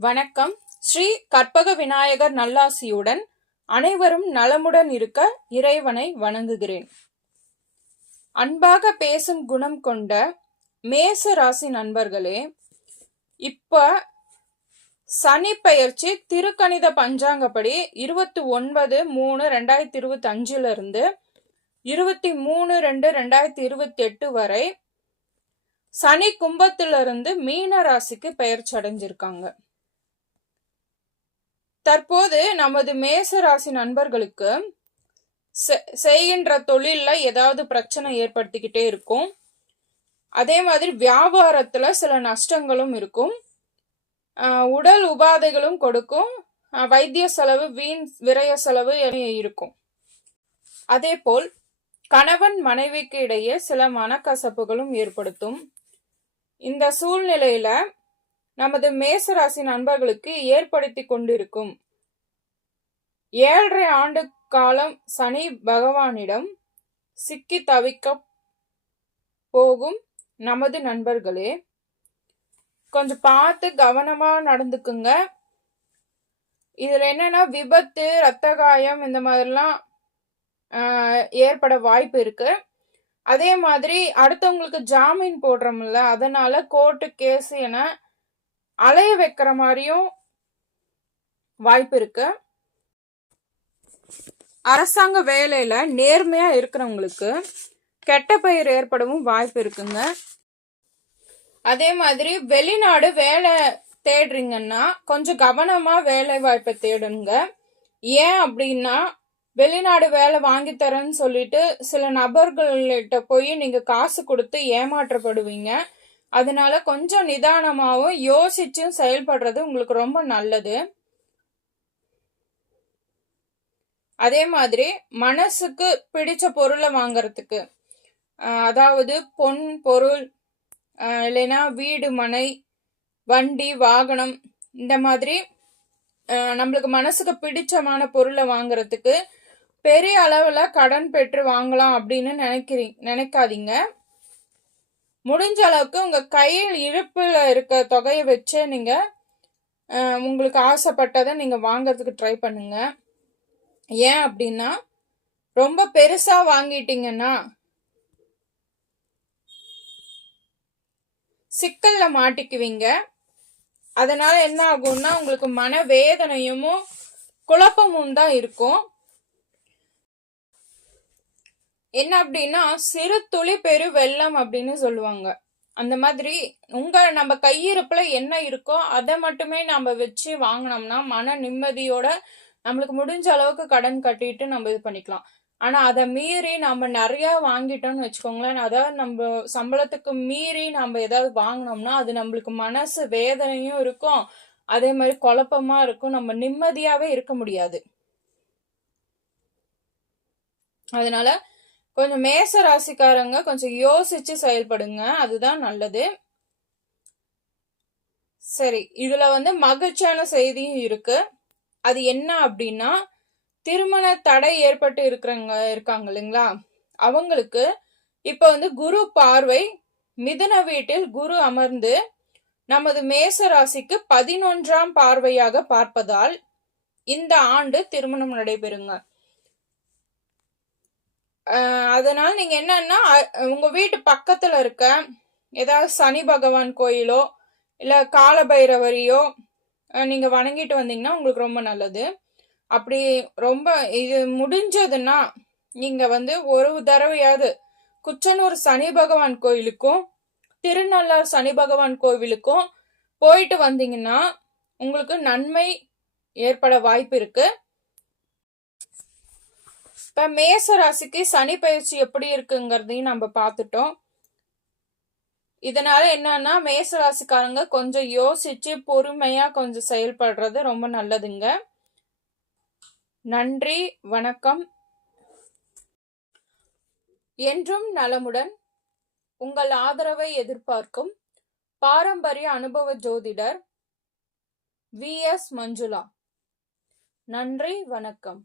வணக்கம். ஸ்ரீ கற்பக விநாயகர் நல்லாசியுடன் அனைவரும் நலமுடன் இருக்க இறைவனை வணங்குகிறேன். அன்பாக பேசும் குணம் கொண்ட மேச ராசி நண்பர்களே, இப்ப சனி பெயர்ச்சி திருக்கணித பஞ்சாங்கப்படி 29/3/2025 இருந்து 23/2/2028 வரை சனி கும்பத்திலிருந்து மீன ராசிக்கு பெயர்ச்சி அடைஞ்சிருக்காங்க. தற்போது நமது மேச ராசி நண்பர்களுக்கு செய்கின்ற தொழில்ல ஏதாவது பிரச்சனை ஏற்படுத்திக்கிட்டே இருக்கும். அதே மாதிரி வியாபாரத்துல சில நஷ்டங்களும் இருக்கும். உடல் உபாதைகளும் கொடுக்கும். வைத்திய செலவு, வீண் விரய செலவு இருக்கும். அதே போல் கணவன் மனைவிக்கு இடையே சில மனக்கசப்புகளும் ஏற்படுத்தும். இந்த சூழ்நிலையில நமது மேசராசி நண்பர்களுக்கு ஏற்படுத்தி கொண்டிருக்கும் 7.5 ஆண்டு காலம் சனி பகவானிடம் சிக்கி தவிக்க போகும் நமது நண்பர்களே, கொஞ்சம் பார்த்து கவனமா நடந்துக்குங்க. இதுல என்னன்னா, விபத்து, இரத்த காயம் இந்த மாதிரிலாம் ஏற்பட வாய்ப்பு இருக்கு. அதே மாதிரி அடுத்தவங்களுக்கு ஜாமீன் போடுறோம்ல, அதனால கோர்ட்டு கேஸ் என அலைய வைக்கிற மாதிரியும் வாய்ப்பு இருக்கு. அரசாங்க வேலையில நேர்மையா இருக்கிறவங்களுக்கு கெட்ட பெயர் ஏற்படவும் வாய்ப்பு இருக்குங்க. அதே மாதிரி வெளிநாடு வேலை தேடுறீங்கன்னா கொஞ்சம் கவனமா வேலை வாய்ப்பை தேடுங்க. ஏன் அப்படின்னா, வெளிநாடு வேலை வாங்கி தரேன்னு சொல்லிட்டு சில நபர்கள்கிட்ட போய் நீங்க காசு கொடுத்து ஏமாற்றப்படுவீங்க. அதனால கொஞ்சம் நிதானமாவும் யோசிச்சும் செயல்படுறது உங்களுக்கு ரொம்ப நல்லது. அதே மாதிரி மனசுக்கு பிடிச்ச பொருளை வாங்கறதுக்கு, அதாவது பொன் பொருள், இல்லைன்னா வீடு, மனை, வண்டி, வாகனம், இந்த மாதிரி நம்மளுக்கு மனசுக்கு பிடிச்சமான பொருளை வாங்குறதுக்கு பெரிய அளவுல கடன் பெற்று வாங்கலாம் அப்படின்னு நினைக்காதீங்க. முடிஞ்ச அளவுக்கு உங்க கையில் இருப்புல இருக்க தொகையை வச்சு நீங்க உங்களுக்கு ஆசைப்பட்டதை நீங்க வாங்கறதுக்கு ட்ரை பண்ணுங்க. ஏன் அப்படின்னா, ரொம்ப பெருசா வாங்கிட்டீங்கன்னா சிக்கல்ல மாட்டிக்குவீங்க. அதனால என்ன ஆகும்னா, உங்களுக்கு மன வேதனையும் குழப்பமும் தான் இருக்கும். என்ன அப்படின்னா, சிறு துளி பெரு வெள்ளம் அப்படின்னு சொல்லுவாங்க. அந்த மாதிரி நம்ம கையிருப்புல என்ன இருக்கோ அதை மட்டுமே நம்ம வச்சு வாங்கினோம்னா மன நிம்மதியோட நம்மளுக்கு முடிஞ்ச அளவுக்கு கடன் கட்டிட்டு நம்ம இது பண்ணிக்கலாம். ஆனா அதை மீறி நம்ம நிறைய வாங்கிட்டோம்னு வச்சுக்கோங்களேன், அதாவது நம்ம சம்பளத்துக்கு மீறி நம்ம ஏதாவது வாங்கினோம்னா அது நம்மளுக்கு மனசு வேதனையும் இருக்கும், அதே மாதிரி குழப்பமா இருக்கும், நம்ம நிம்மதியாவே இருக்க முடியாது. அதனால கொஞ்சம் மேச ராசிக்காரங்க கொஞ்சம் யோசிச்சு செயல்படுங்க, அதுதான் நல்லது. சரி, இதுல மகிழ்ச்சியான செய்தியும் இருக்கு. அது என்ன அப்படின்னா, திருமண தடை ஏற்பட்டு இருக்காங்க இல்லைங்களா, அவங்களுக்கு இப்ப குரு பார்வை மிதுன வீட்டில் குரு அமர்ந்து நமது மேச ராசிக்கு 11ஆம் பார்வையாக பார்ப்பதால் இந்த ஆண்டு திருமணம் நடைபெறுங்க. அதனால நீங்க என்னன்னா, உங்க வீட்டு பக்கத்துல இருக்க ஏதாவது சனி பகவான் கோயிலோ இல்ல கால பைரவரியோ நீங்க வணங்கிட்டு வந்தீங்கன்னா உங்களுக்கு ரொம்ப நல்லது. அப்படி ரொம்ப இது முடிஞ்சதுன்னா நீங்க ஒரு தடவையாவது குச்சனூர் சனி பகவான் கோயிலுக்கும் திருநள்ளார் சனி பகவான் கோவிலுக்கும் போயிட்டு வந்தீங்கன்னா உங்களுக்கு நன்மை ஏற்பட வாய்ப்பு இருக்கு. இப்ப மேச ராசிக்கு சனி பயிற்சி எப்படி இருக்குங்கிறதையும் நம்ம பார்த்துட்டோம். இதனால என்னன்னா, மேச ராசிக்காரங்க கொஞ்சம் யோசிச்சு பொறுமையா கொஞ்சம் செயல்படுறது ரொம்ப நல்லதுங்க. நன்றி, வணக்கம். என்றும் நலமுடன் உங்கள் ஆதரவை எதிர்பார்க்கும் பாரம்பரிய அனுபவ ஜோதிடர் VS மஞ்சுளா. நன்றி, வணக்கம்.